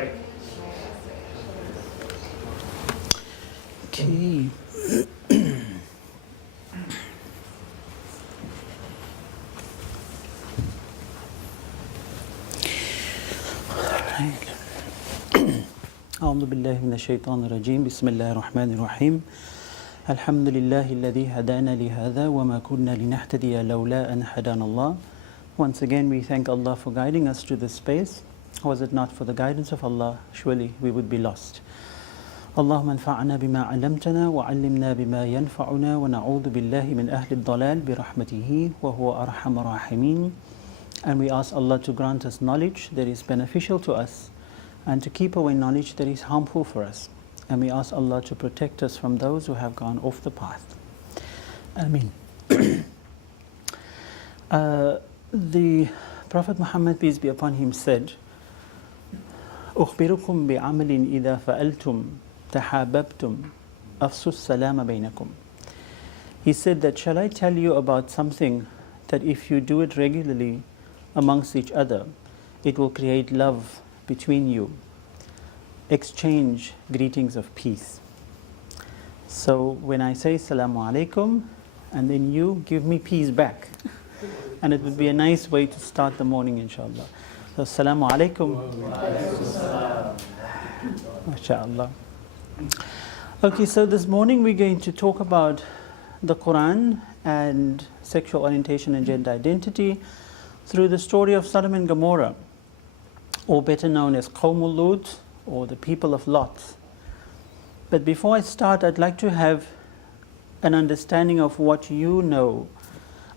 Okay. أعوذ بالله من الشيطان الرجيم بسم الله الرحمن الرحيم الحمد لله الذي هدانا لهذا وما كنا لنهتدي لولا أن هدانا الله. Once again we thank Allah for guiding us to this space. Was it not for the guidance of Allah, surely we would be lost. اللهم انفعنا بما علمتنا وعلمنا بما ينفعنا ونعوذ بالله من أهل الضلال برحمته وهو أرحم الراحمين. And we ask Allah to grant us knowledge that is beneficial to us and to keep away knowledge that is harmful for us. And we ask Allah to protect us from those who have gone off the path. Ameen. The Prophet Muhammad, peace be upon him, said, أخبركم بعمل إذا فعلتم تحاببتم أفسوا السلام بينكم. He said that, shall I tell you about something that if you do it regularly amongst each other, it will create love between you. Exchange greetings of peace. So when I say Assalamu alaikum, and then you give me peace back. And it would be a nice way to start the morning, inshallah. So Assalamu alaikum. MashaAllah. Okay, so this morning we're going to talk about the Quran and sexual orientation and gender identity through the story of Soddom and Gommorah, or better known as Qawmul Lut, or the people of Lot. But before I start, I'd like to have an understanding of what you know,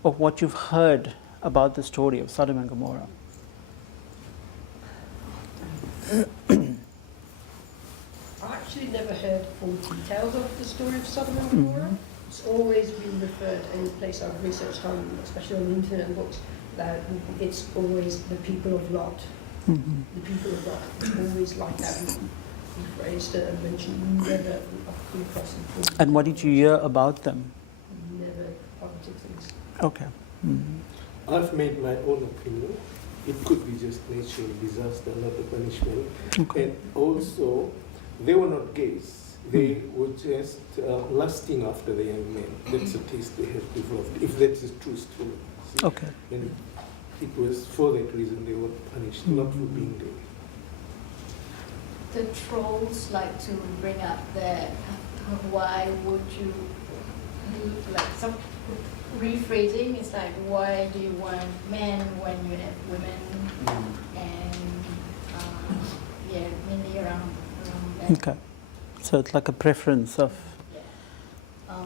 of what you've heard about the story of Soddom and Gommorah. I actually never heard full details of the story of Soddom and Gommorah. It's always been referred, any place I've researched on, especially on the internet and books, that it's always the people of Lot. The people of Lot. It's always like that phrased and mentioned. Never come across it. And what did you hear about them? Never positive things. Okay. I've made my own opinion. It could be just natural disaster, not a punishment. Okay. And also, they were not gays. They were just lusting after the young men. That's a taste they have developed, if that's a true story. See? Okay. And it was for that reason they were punished, not for being gay. The trolls like to bring up that why would you do, like some rephrasing is like, why do you want men when you have women? And yeah, mainly around that. Okay. So it's like a preference of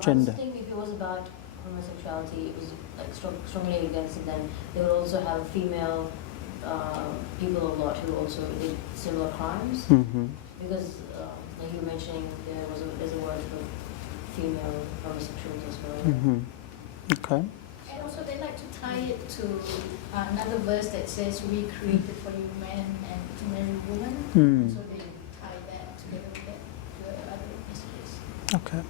gender. I was thinking if it was about homosexuality, it was like strongly against it, then they would also have female people a lot who also did similar crimes. Because like you were mentioning, there's a word for female homosexuals as well. Okay. And also they like to tie it to another verse that says, we created for you men and to marry women. So they tie that together with that, the other messages. Okay.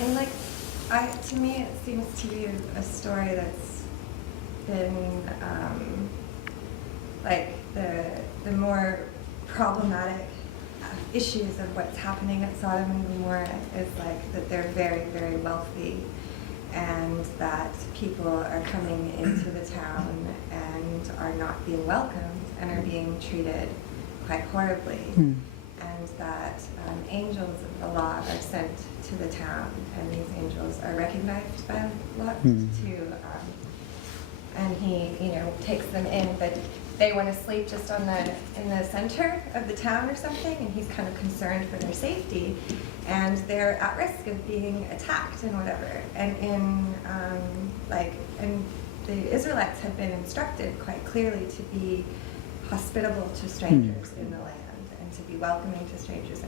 And like, to me, it seems to be a story that's been like the more problematic issues of what's happening at Soddom and Gommorah is like that they're very, very wealthy, and that people are coming into the town and are not being welcomed and are being treated quite horribly. And that angels of the law are sent to the town, and these angels are recognized by Lot and he, takes them in, but they want to sleep just in the center of the town or something, and he's kind of concerned for their safety, and they're at risk of being attacked and whatever. And and the Israelites had been instructed quite clearly to be hospitable to strangers in the land, and to be welcoming to strangers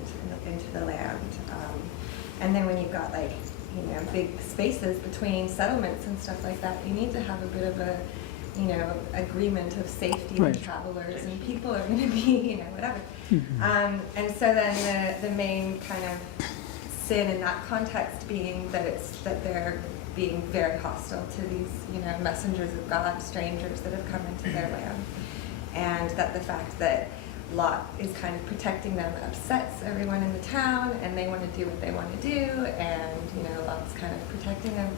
into the land. And then when you've got big spaces between settlements and stuff like that, you need to have a bit of a agreement of safety and travelers, and people are going to be whatever. And so then the main kind of sin in that context being that they're being very hostile to these messengers of God, strangers that have come into their land. and that the fact that Lot is kind of protecting them upsets everyone in the town, and they want to do what they want to do, and Lot's kind of protecting them,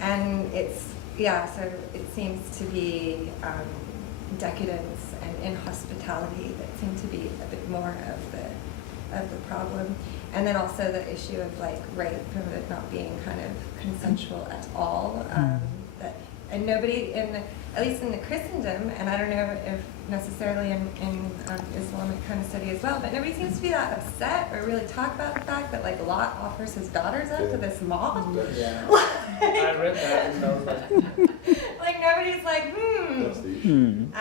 and so it seems to be decadence and inhospitality that seem to be a bit more of the problem. And then also the issue of like rape and it not being kind of consensual at all. And nobody at least in the Christendom, and I don't know if necessarily in Islamic kind of study as well, but nobody seems to be that upset or really talk about the fact that like Lot offers his daughters up to this mob. Yeah. I read that and I was like nobody's like, and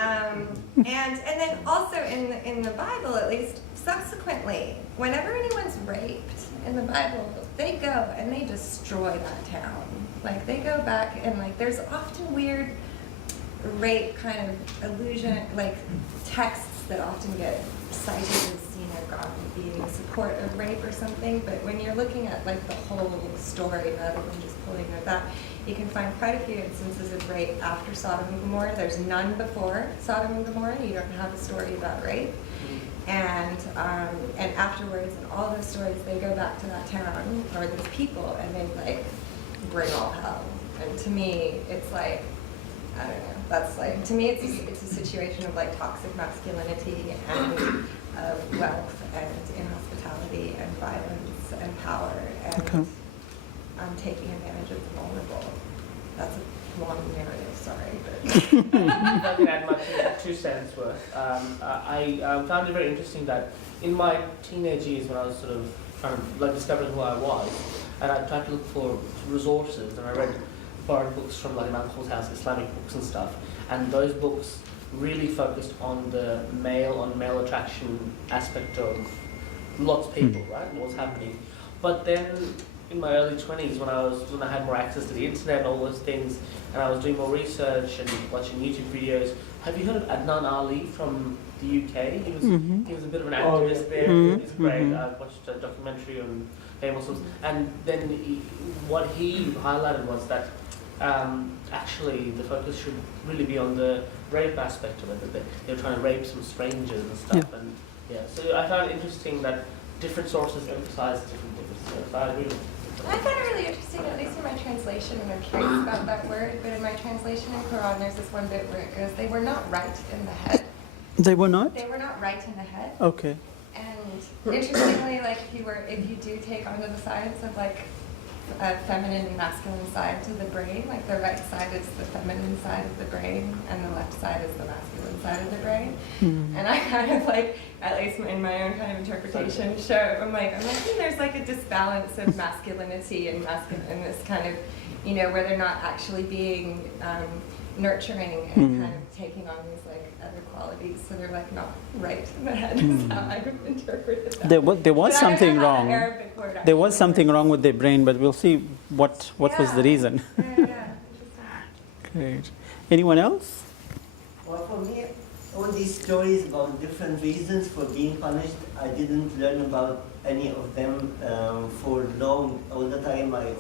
then also in the Bible, at least subsequently, whenever anyone's raped in the Bible, they go and they destroy that town. Like they go back and like there's often weird rape kind of allusion, like texts that often get cited as God being in support of rape or something. But when you're looking at like the whole story rather than just pulling at that, you can find quite a few instances of rape after Sodom and Gomorrah. There's none before Sodom and Gomorrah. You don't have a story about rape. And afterwards, in all those stories, they go back to that town or those people, and they like bring all hell. And to me, it's like, I don't know. That's like, to me, it's a situation of like toxic masculinity and wealth and inhospitality and violence and power and taking advantage of the vulnerable. That's a long narrative, sorry. But if I can add my 2 cents worth, I found it very interesting that in my teenage years when I was sort of trying to like discovering who I was, and I tried to look for resources, and I read borrowed books from like an uncle's house, Islamic books and stuff, and those books really focused on the male attraction aspect of lots of people, right, and what's happening. But then in my early 20s, when I had more access to the internet and all those things, and I was doing more research and watching YouTube videos. Have you heard of Adnan Ali from the UK? He was a bit of an activist there. He's great. I watched a documentary on gay Muslims, and then what he highlighted was that actually the focus should really be on the rape aspect of it. That they're trying to rape some strangers and stuff, and so I found it interesting that different sources emphasize different things. So I agree with it. I found it really interesting, at least in my translation, and I'm curious about that word, but in my translation in Quran, there's this one bit where it goes, they were not right in the head. They were not? They were not right in the head. Okay. And interestingly, like if you do take onto the science of like a feminine and masculine side to the brain, like the right side is the feminine side of the brain, and the left side is the masculine side of the brain. And I kind of like, at least in my own kind of interpretation, I'm like, there's like a disbalance of masculinity and this kind of, where they're not actually being nurturing and kind of taking on these like other qualities, so they're like not right in the head is how I interpreted that. There was something wrong. There was something wrong with their brain, but we'll see what was the reason. Interesting. Great. Anyone else? Well, for me, all these stories about different reasons for being punished, I didn't learn about any of them for long. All the time, I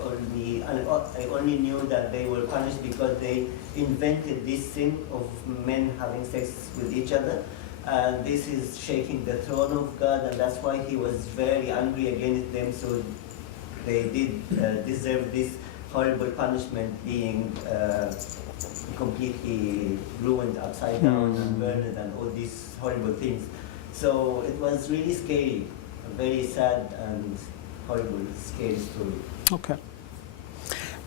only knew that they were punished because they invented this thing of men having sex with each other. And this is shaking the throne of God, and that's why he was very angry against them. So they did deserve this horrible punishment, being completely ruined upside down and burned and all these horrible things. So it was really scary, a very sad and horrible, scary story. Okay.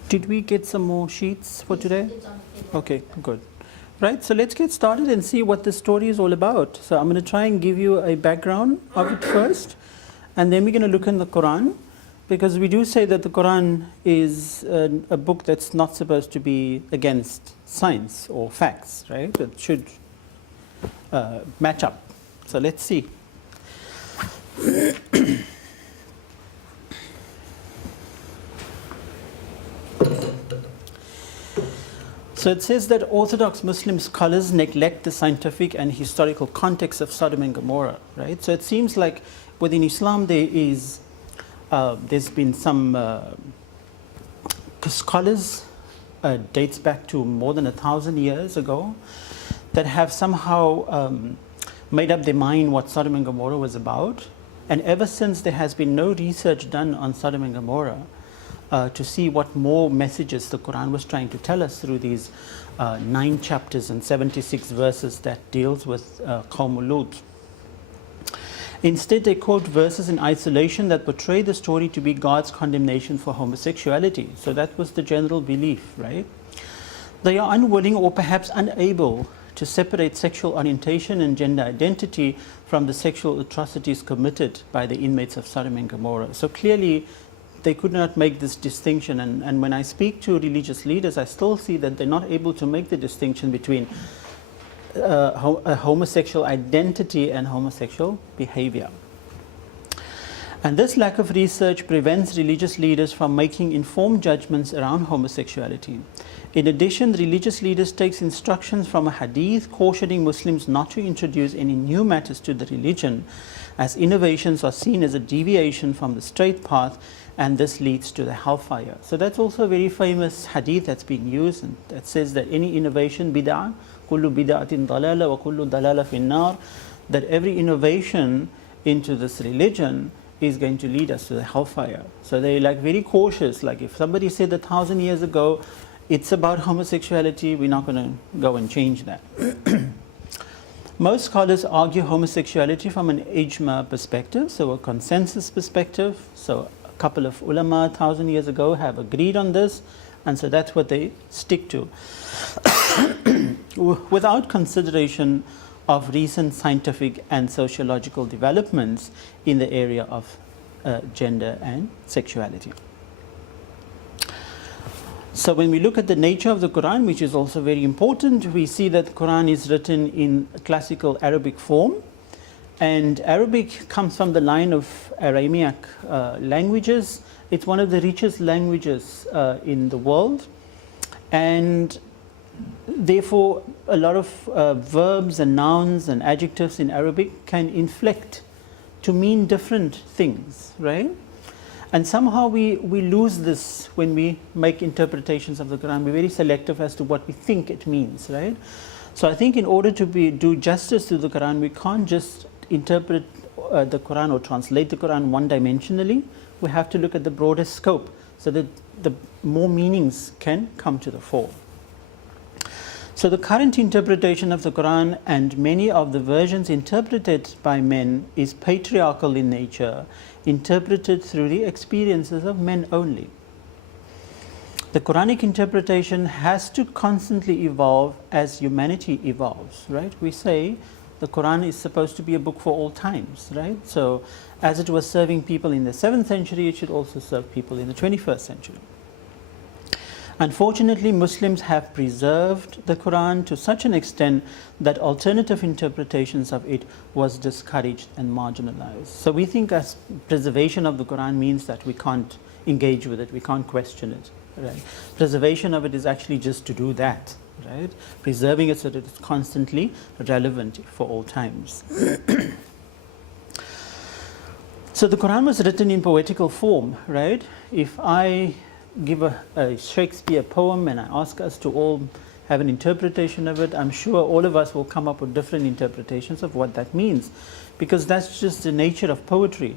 Did we get some more sheets for today? It's on the table. Okay, good. Right, so let's get started and see what the story is all about. So I'm going to try and give you a background of it first, and then we're going to look in the Quran, because we do say that the Quran is a book that's not supposed to be against science or facts, right? It should match up. So let's see. So it says that Orthodox Muslim scholars neglect the scientific and historical context of Sodom and Gomorrah, right? So it seems like within Islam there's been some scholars, dates back to more than 1,000 years ago, that have somehow made up their mind what Sodom and Gomorrah was about. And ever since, there has been no research done on Sodom and Gomorrah to see what more messages the Quran was trying to tell us through these 9 chapters and 76 verses that deals with Qawm Lut. Instead, they quote verses in isolation that portray the story to be God's condemnation for homosexuality. So that was the general belief, right? They are unwilling or perhaps unable to separate sexual orientation and gender identity from the sexual atrocities committed by the inmates of Sodom and Gomorrah. So clearly, they could not make this distinction. And when I speak to religious leaders, I still see that they're not able to make the distinction between a homosexual identity and homosexual behavior. And this lack of research prevents religious leaders from making informed judgments around homosexuality. In addition, religious leaders take instructions from a hadith cautioning Muslims not to introduce any new matters to the religion, as innovations are seen as a deviation from the straight path, and this leads to the hellfire. So that's also a very famous hadith that's being used, and that says that any innovation, bid'ah, kullu bid'atin dalala wa kullu dalala fin nar, that every innovation into this religion is going to lead us to the hellfire. So they're like very cautious. Like if somebody said 1,000 years ago it's about homosexuality, we're not going to go and change that. Most scholars argue homosexuality from an ijma perspective, so a consensus perspective. So a couple of ulama 1,000 years ago have agreed on this, and so that's what they stick to, without consideration of recent scientific and sociological developments in the area of gender and sexuality. So when we look at the nature of the Quran, which is also very important, we see that the Quran is written in classical Arabic form. And Arabic comes from the line of Aramaic languages. It's one of the richest languages in the world. And therefore, a lot of verbs and nouns and adjectives in Arabic can inflect to mean different things, right? And somehow we lose this when we make interpretations of the Quran. We're very selective as to what we think it means, right? So I think in order to do justice to the Quran, we can't just interpret the Quran or translate the Quran one-dimensionally. We have to look at the broader scope so that the more meanings can come to the fore. So the current interpretation of the Quran and many of the versions interpreted by men is patriarchal in nature, interpreted through the experiences of men only. The Quranic interpretation has to constantly evolve as humanity evolves, right? We say the Quran is supposed to be a book for all times, right? So as it was serving people in the 7th century, it should also serve people in the 21st century. Unfortunately, Muslims have preserved the Quran to such an extent that alternative interpretations of it was discouraged and marginalized. So we think as preservation of the Quran means that we can't engage with it, we can't question it. Right? Preservation of it is actually just to do that, right? Preserving it so that it's constantly relevant for all times. So the Quran was written in poetical form, right? If I give a Shakespeare poem and I ask us to all have an interpretation of it, I'm sure all of us will come up with different interpretations of what that means, because that's just the nature of poetry.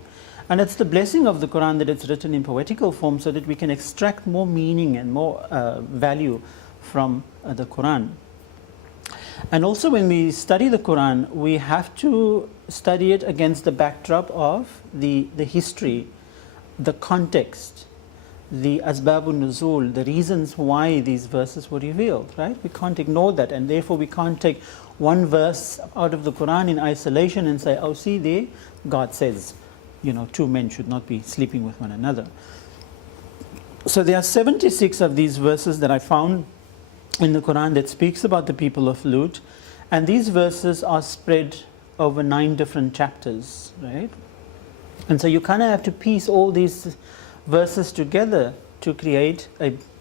And it's the blessing of the Quran that it's written in poetical form so that we can extract more meaning and more value from the Quran. And also when we study the Quran, we have to study it against the backdrop of the history, the context, the asbabun nuzul, the reasons why these verses were revealed, right? We can't ignore that, and therefore we can't take one verse out of the Quran in isolation and say, oh, see there, God says, you know, 2 men should not be sleeping with one another. So there are 76 of these verses that I found in the Quran that speaks about the people of Lut, and these verses are spread over 9 different chapters, right? And so you kind of have to piece all these verses together to create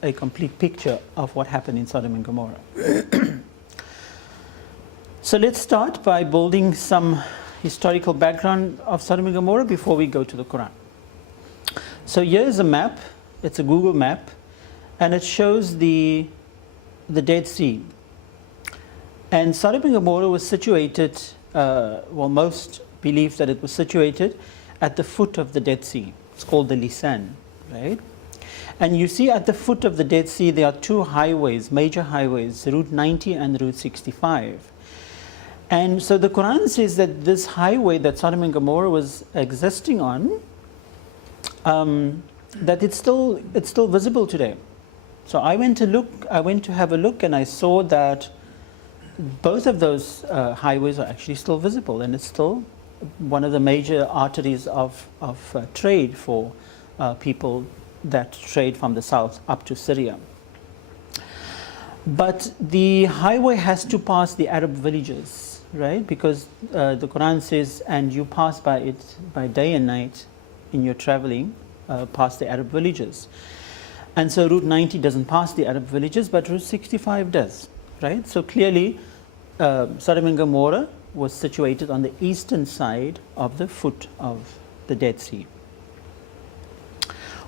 a complete picture of what happened in Sodom and Gomorrah. So let's start by building some historical background of Sodom and Gomorrah before we go to the Quran. So here's a map. It's a Google map, and it shows the Dead Sea. And Sodom and Gommorah was situated, most believe that it was situated at the foot of the Dead Sea. It's called the Lisan, right? And you see at the foot of the Dead Sea there are two highways, major highways, Route 90 and Route 65. And so the Quran says that this highway that Sodom and Gommorah was existing on, that it's still visible today. So I went to have a look, and I saw that both of those highways are actually still visible, and it's still one of the major arteries of trade for people that trade from the south up to Syria. But the highway has to pass the Arab villages, right? Because the Quran says, and you pass by it by day and night in your traveling, past the Arab villages. And so Route 90 doesn't pass the Arab villages, but Route 65 does, right? So clearly, Sodom and Gommorah was situated on the eastern side of the foot of the Dead Sea.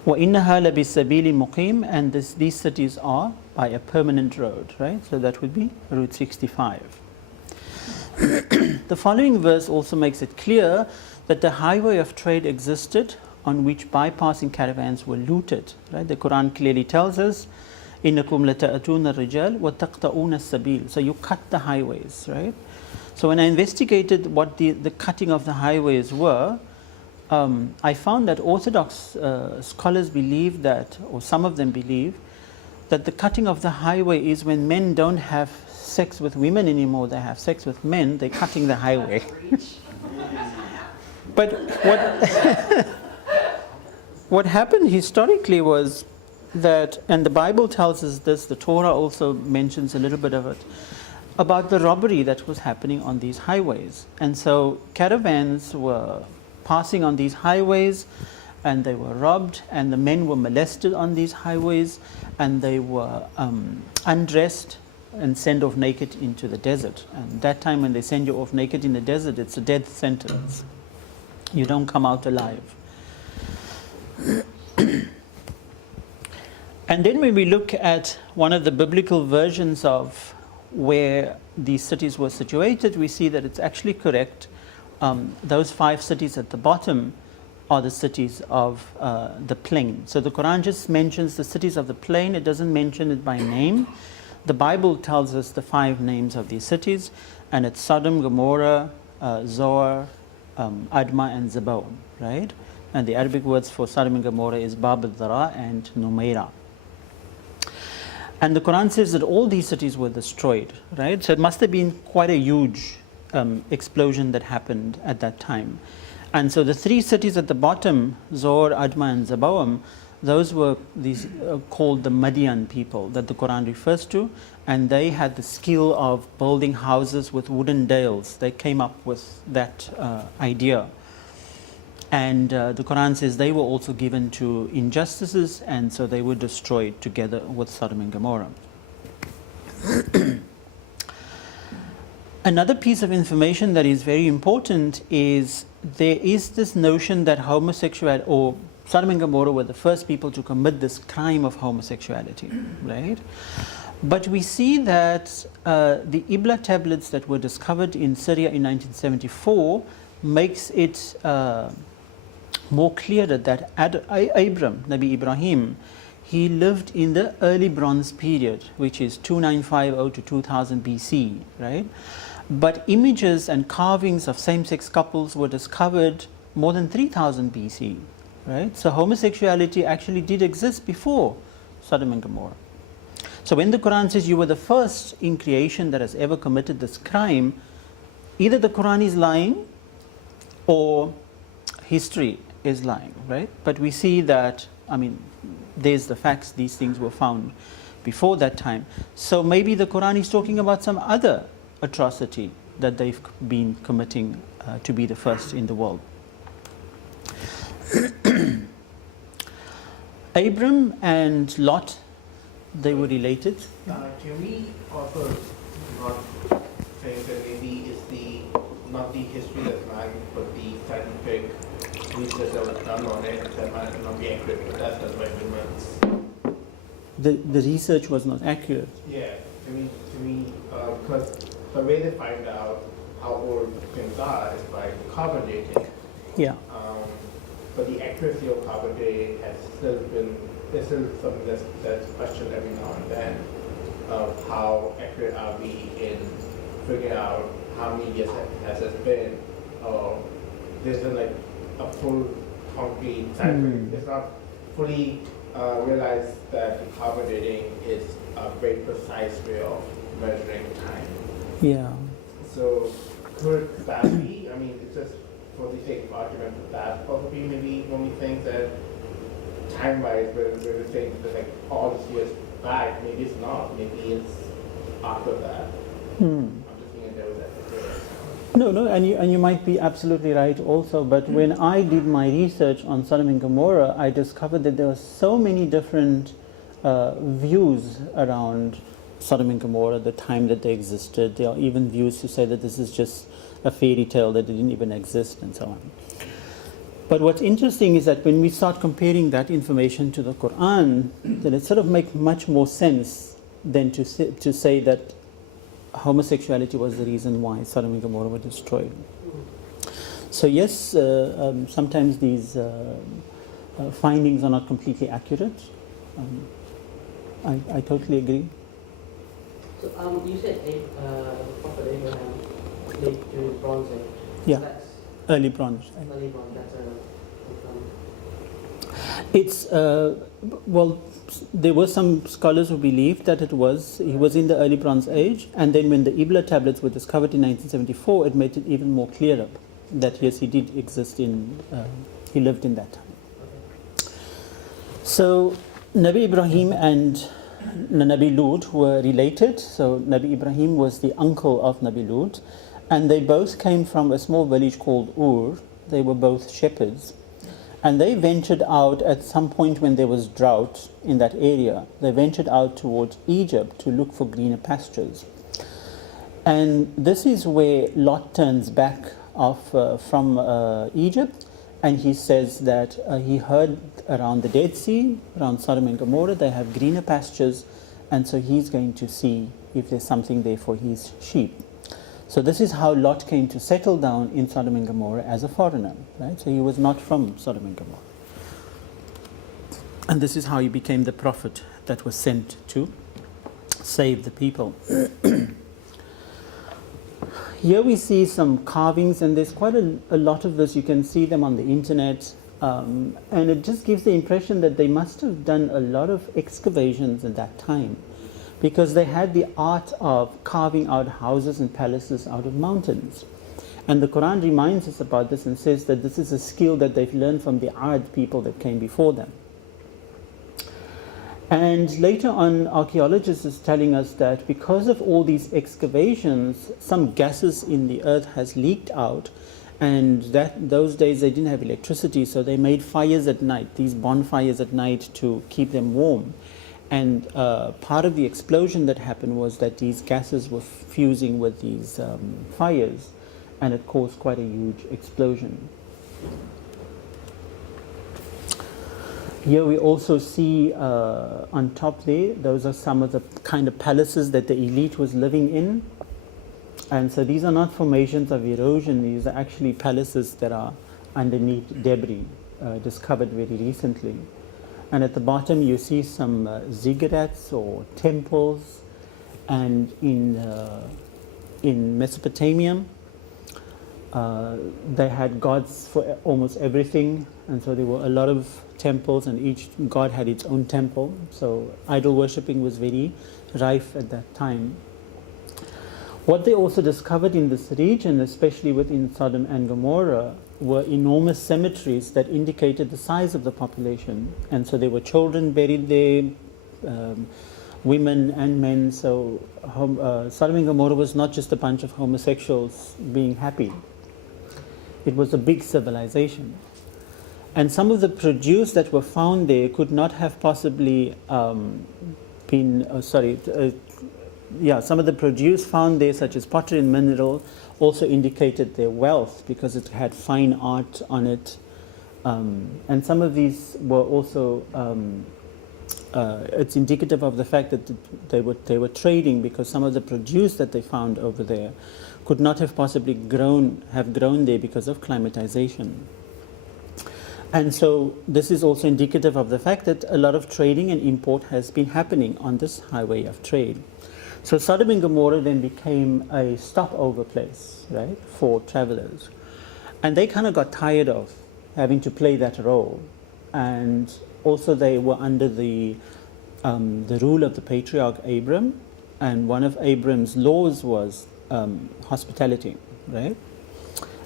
وَإِنَّهَا لَبِالسَّبِيلِ مُقِيمٍ, and these cities are by a permanent road, right? So that would be Route 65. The following verse also makes it clear that the highway of trade existed on which bypassing caravans were looted, right? The Quran clearly tells us, إِنَّكُمْ لَتَأْتُونَ الرِّجَالِ وَتَقْطَعُونَ السَّبِيلِ. So you cut the highways, right? So when I investigated what the cutting of the highways were, I found that Orthodox scholars believe that, or some of them believe, that the cutting of the highway is when men don't have sex with women anymore, they have sex with men, they're cutting the highway. But what happened historically was that, and the Bible tells us this, the Torah also mentions a little bit of it, about the robbery that was happening on these highways. And so caravans were passing on these highways, and they were robbed, and the men were molested on these highways, and they were undressed and sent off naked into the desert. And that time when they send you off naked in the desert, it's a death sentence. You don't come out alive. And then when we look at one of the biblical versions of where these cities were situated, we see that it's actually correct. Those 5 cities at the bottom are the cities of the plain. So the Quran just mentions the cities of the plain, it doesn't mention it by name. The Bible tells us the 5 names of these cities, and it's Sodom, Gomorrah, Zoar, Adma, and Zeboim, right? And the Arabic words for Sodom and Gomorrah is Bab al-Dhara and Numaira. And the Quran says that all these cities were destroyed, right? So it must have been quite a huge explosion that happened at that time. And so the 3 cities at the bottom, Zoar, Adma, and Zeboim, those were these called the Madian people that the Quran refers to, and they had the skill of building houses with wooden dales. They came up with that idea. And the Quran says they were also given to injustices, and so they were destroyed together with Sodom and Gomorrah. Another piece of information that is very important is there is this notion that homosexuality, or Sodom and Gomorrah were the first people to commit this crime of homosexuality, right? But we see that the Ibla tablets that were discovered in Syria in 1974 makes it more clear that Abram, Nabi Ibrahim, he lived in the early Bronze period, which is 2950 to 2000 BC, right? But images and carvings of same-sex couples were discovered more than 3000 BC, right? So homosexuality actually did exist before Sodom and Gomorrah. So when the Quran says you were the first in creation that has ever committed this crime, either the Quran is lying or history is lying, right? But we see that, I mean, there's the facts, these things were found before that time. So maybe the Quran is talking about some other atrocity that they've been committing to be the first in the world. Abram and Lot, they were related. Can we also not think that maybe it's not the history that's lying, but the scientific research that was done on it that might not be accurate, but that's just my humans. The research was not accurate. Yeah, can we because the way they find out how old things are is by carbon dating. Yeah. But the accuracy of carbon dating there's still something that's questioned every now and then of how accurate are we in figuring out how many years has it been. There's been like a full concrete scientific, it's not fully realized that carbon dating is a very precise way of measuring time. Yeah. So could that be, I mean, it's just for the sake of argument, could that possibly maybe when we think that time-wise, we're saying that like all these years back, maybe it's not, maybe it's after that. I'm just thinking there was that. No, and you might be absolutely right also, but when I did my research on Sodom and Gomorrah, I discovered that there were so many different views around Sodom and Gomorrah, the time that they existed. There are even views to say that this is just a fairy tale, that it didn't even exist, and so on. But what's interesting is that when we start comparing that information to the Quran, then it sort of makes much more sense than to say that homosexuality was the reason why Sodom and Gomorrah were destroyed. So yes, sometimes these findings are not completely accurate. I totally agree. So you said Prophet Abraham lived during the Bronze Age. Yeah. So that's Early Bronze. early Bronze. That's It's well, there were some scholars who believed that he was in the early Bronze Age, and then when the Ibla tablets were discovered in 1974, it made it even more clearer that yes, he did exist he lived in that time. So Nabi Ibrahim and Nabi Lut were related. So Nabi Ibrahim was the uncle of Nabi Lut, and they both came from a small village called Ur. They were both shepherds. And they ventured out at some point when there was drought in that area. They ventured out towards Egypt to look for greener pastures. And this is where Lot turns back from Egypt, and he says that he heard around the Dead Sea, around Sodom and Gomorrah, they have greener pastures, and so he's going to see if there's something there for his sheep. So this is how Lot came to settle down in Sodom and Gomorrah as a foreigner, right? So he was not from Sodom and Gomorrah. And this is how he became the prophet that was sent to save the people. Here we see some carvings, and there's quite a lot of this. You can see them on the internet. And it just gives the impression that they must have done a lot of excavations at that time, because they had the art of carving out houses and palaces out of mountains. And the Quran reminds us about this and says that this is a skill that they've learned from the Ad people that came before them. And later on, archaeologists is telling us that because of all these excavations, some gases in the earth has leaked out, and that those days they didn't have electricity, so they made fires at night, these bonfires at night to keep them warm. And part of the explosion that happened was that these gases were fusing with these fires, and it caused quite a huge explosion. Here we also see on top there, those are some of the kind of palaces that the elite was living in. And so these are not formations of erosion, these are actually palaces that are underneath debris, discovered very recently. And at the bottom you see some ziggurats or temples, and in Mesopotamia they had gods for almost everything, and so there were a lot of temples, and each god had its own temple. So idol worshipping was very rife at that time. What they also discovered in this region, especially within Sodom and Gomorrah, were enormous cemeteries that indicated the size of the population. And so there were children buried there, women and men. So Sodom and Gomorrah was not just a bunch of homosexuals being happy. It was a big civilization. And some of the produce that were found there could not have possibly some of the produce found there, such as pottery and mineral, also indicated their wealth because it had fine art on it. And some of these were also it's indicative of the fact that they were trading, because some of the produce that they found over there could not have possibly grown there because of climatization. And so this is also indicative of the fact that a lot of trading and import has been happening on this highway of trade. So Sodom and Gommorah then became a stopover place, right, for travelers. And they kind of got tired of having to play that role. And also they were under the rule of the patriarch Abram, and one of Abram's laws was hospitality, right?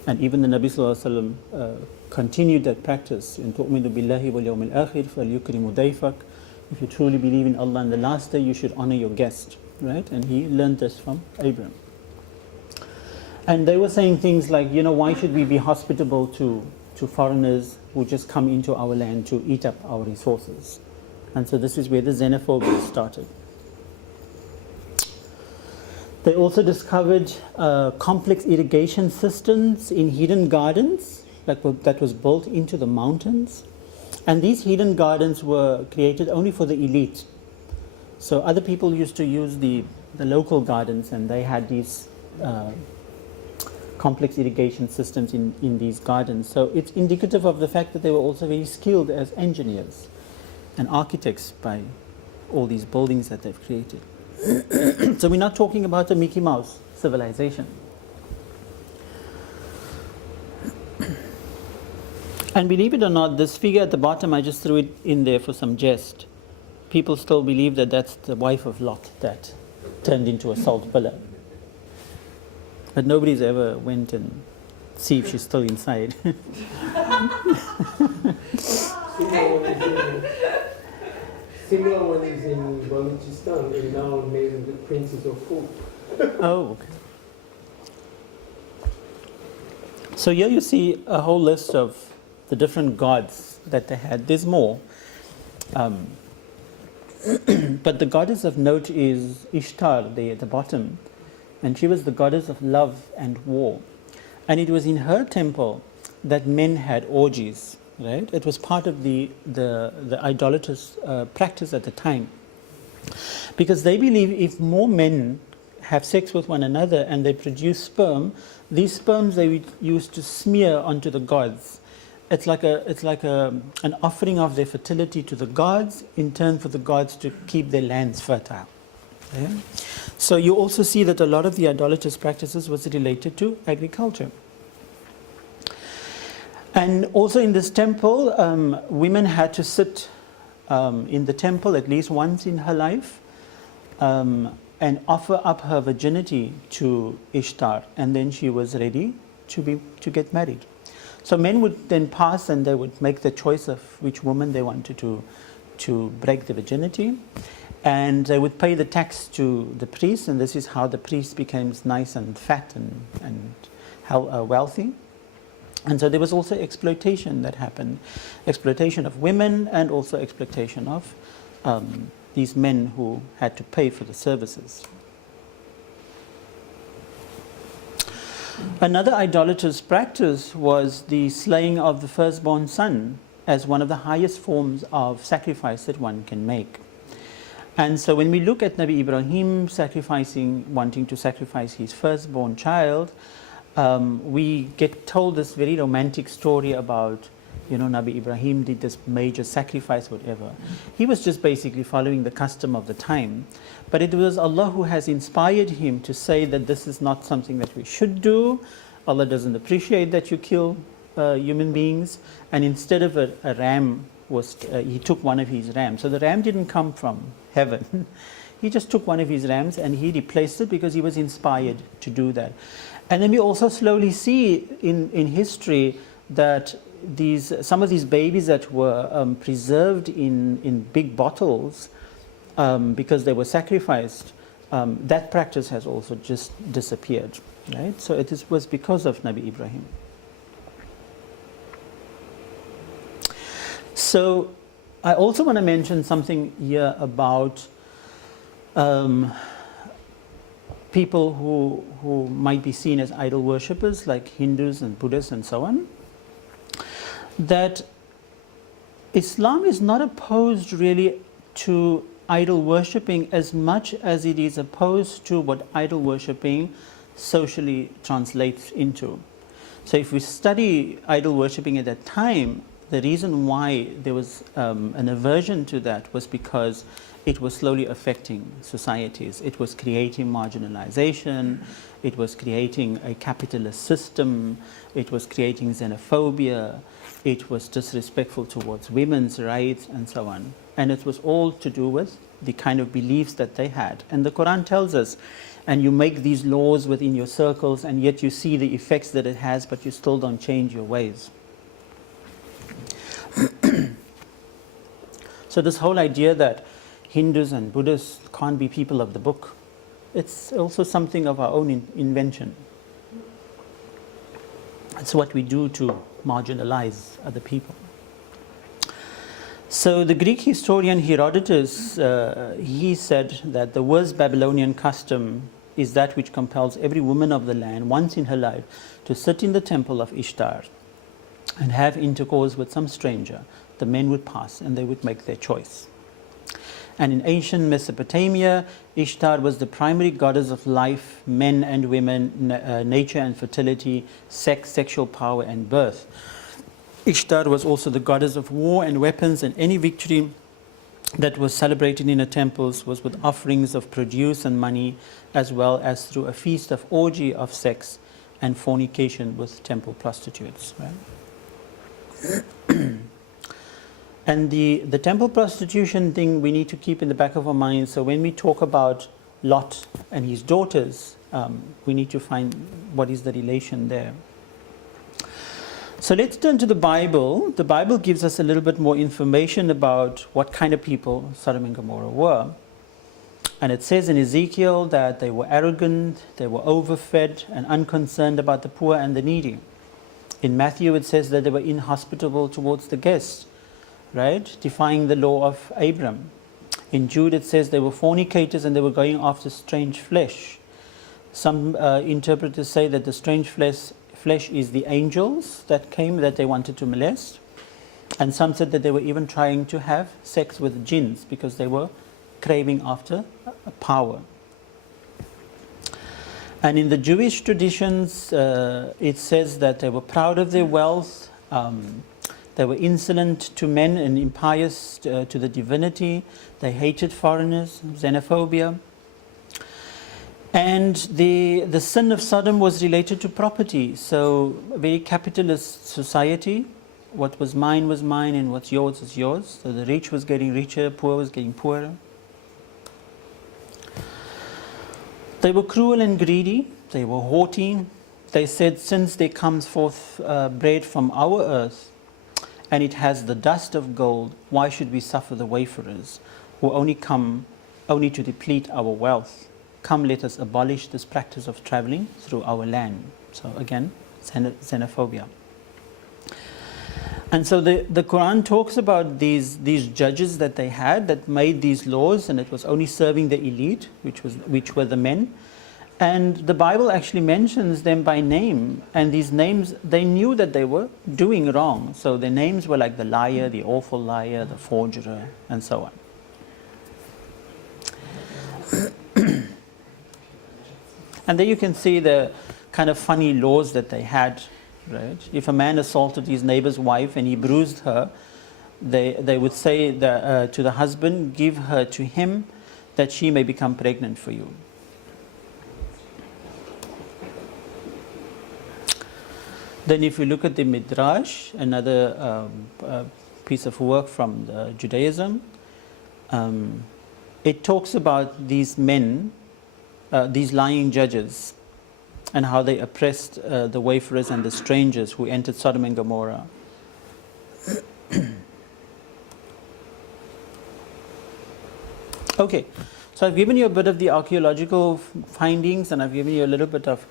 And even the Nabi Sallallahu Alaihi Wasallam continued that practice. In tu'minu billahi wal yawmil akhir falyukrimu dayfak. If you truly believe in Allah and the last day, you should honor your guest, right? And he learned this from Abram. And they were saying things like, why should we be hospitable to foreigners who just come into our land to eat up our resources? And so this is where the xenophobia started. They also discovered complex irrigation systems in hidden gardens that was built into the mountains. And these hidden gardens were created only for the elite. So other people used to use the local gardens, and they had these complex irrigation systems in these gardens. So it's indicative of the fact that they were also very skilled as engineers and architects by all these buildings that they've created. So we're not talking about a Mickey Mouse civilization. And believe it or not, this figure at the bottom, I just threw it in there for some jest. People still believe that that's the wife of Lot that turned into a salt pillar. But nobody's ever went and see if she's still inside. Similar one is in Balochistan, and now named the Princess of Hope. Oh, okay. So here you see a whole list of the different gods that they had. There's more. But the goddess of note is Ishtar there at the bottom. And she was the goddess of love and war. And it was in her temple that men had orgies, right? It was part of the idolatrous practice at the time. Because they believe if more men have sex with one another and they produce sperm, these sperms they would use to smear onto the gods. It's like an offering of their fertility to the gods, in turn for the gods to keep their lands fertile. Yeah? So you also see that a lot of the idolatrous practices was related to agriculture. And also in this temple, women had to sit in the temple at least once in her life and offer up her virginity to Ishtar, and then she was ready to get married. So men would then pass and they would make the choice of which woman they wanted to break the virginity. And they would pay the tax to the priest, and this is how the priest became nice and fat and wealthy. And so there was also exploitation that happened. Exploitation of women and also exploitation of these men who had to pay for the services. Another idolatrous practice was the slaying of the firstborn son as one of the highest forms of sacrifice that one can make. And so when we look at Nabi Ibrahim wanting to sacrifice his firstborn child, we get told this very romantic story about, Nabi Ibrahim did this major sacrifice, whatever. He was just basically following the custom of the time. But it was Allah who has inspired him to say that this is not something that we should do. Allah doesn't appreciate that you kill human beings. And instead of a ram, he took one of his rams. So the ram didn't come from heaven. He just took one of his rams and he replaced it because he was inspired to do that. And then we also slowly see in history that some of these babies that were preserved in big bottles because they were sacrificed, that practice has also just disappeared, right? So it was because of Nabi Ibrahim. So I also want to mention something here about people who might be seen as idol worshippers, like Hindus and Buddhists and so on, that Islam is not opposed really to idol worshipping as much as it is opposed to what idol worshipping socially translates into. So if we study idol worshipping at that time, the reason why there was an aversion to that was because it was slowly affecting societies. It was creating marginalization, it was creating a capitalist system, it was creating xenophobia, it was disrespectful towards women's rights, and so on. And it was all to do with the kind of beliefs that they had. And the Quran tells us, and you make these laws within your circles, and yet you see the effects that it has, but you still don't change your ways. So this whole idea that Hindus and Buddhists can't be people of the book, it's also something of our own invention. It's what we do to marginalize other people. So the Greek historian Herodotus, he said that the worst Babylonian custom is that which compels every woman of the land once in her life to sit in the temple of Ishtar and have intercourse with some stranger. The men would pass and they would make their choice. And in ancient Mesopotamia, Ishtar was the primary goddess of life, men and women, nature and fertility, sex, sexual power and birth. Ishtar was also the goddess of war and weapons, and any victory that was celebrated in her temples was with offerings of produce and money, as well as through a feast of orgy of sex and fornication with temple prostitutes. Right? And the temple prostitution thing we need to keep in the back of our minds. So when we talk about Lot and his daughters, we need to find what is the relation there. So let's turn to the Bible. The Bible gives us a little bit more information about what kind of people Sodom and Gomorrah were. And it says in Ezekiel that they were arrogant, they were overfed and unconcerned about the poor and the needy. In Matthew it says that they were inhospitable towards the guests, right? Defying the law of Abram. In Jude it says they were fornicators and they were going after strange flesh. Some interpreters say that the strange flesh is the angels that came that they wanted to molest. And some said that they were even trying to have sex with jinns because they were craving after power. And in the Jewish traditions, it says that they were proud of their wealth, they were insolent to men and impious to the divinity. They hated foreigners, xenophobia. And the sin of Sodom was related to property. So a very capitalist society. What was mine and what's yours is yours. So the rich was getting richer, poor was getting poorer. They were cruel and greedy. They were haughty. They said, since there comes forth bread from our earth, and it has the dust of gold, why should we suffer the wayfarers who only come only to deplete our wealth? Come, let us abolish this practice of traveling through our land. So again, xenophobia. And so the Quran talks about these judges that they had that made these laws, and it was only serving the elite, which were the men. And the Bible actually mentions them by name, and these names, they knew that they were doing wrong. So their names were like the liar, the awful liar, the forger, and so on. And there you can see the kind of funny laws that they had, right? If a man assaulted his neighbor's wife and he bruised her, they would say that, to the husband, give her to him that she may become pregnant for you. Then if you look at the Midrash, another piece of work from Judaism, it talks about these men, these lying judges, and how they oppressed the wayfarers and the strangers who entered Sodom and Gomorrah. Okay, so I've given you a bit of the archaeological findings, and I've given you a little bit of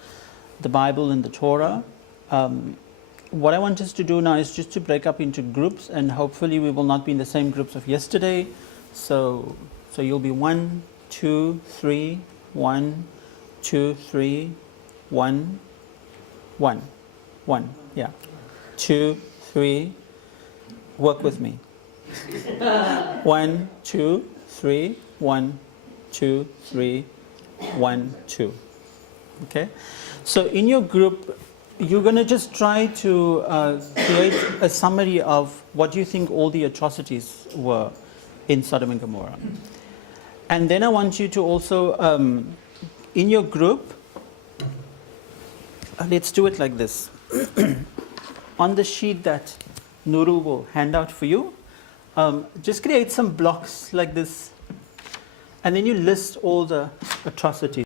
the Bible and the Torah. What I want us to do now is just to break up into groups, and hopefully we will not be in the same groups of yesterday. So you'll be 1, 2, 3, 1, 2, 3, 1, 1, 1, yeah. 2, 3, work with me. 1, 2, 3, 1, 2, 3, 1, 2. Okay? So in your group, you're going to just try to create a summary of what you think all the atrocities were in Sodom and Gomorrah. And then I want you to also, in your group, let's do it like this. On the sheet that Nuru will hand out for you, just create some blocks like this, and then you list all the atrocities.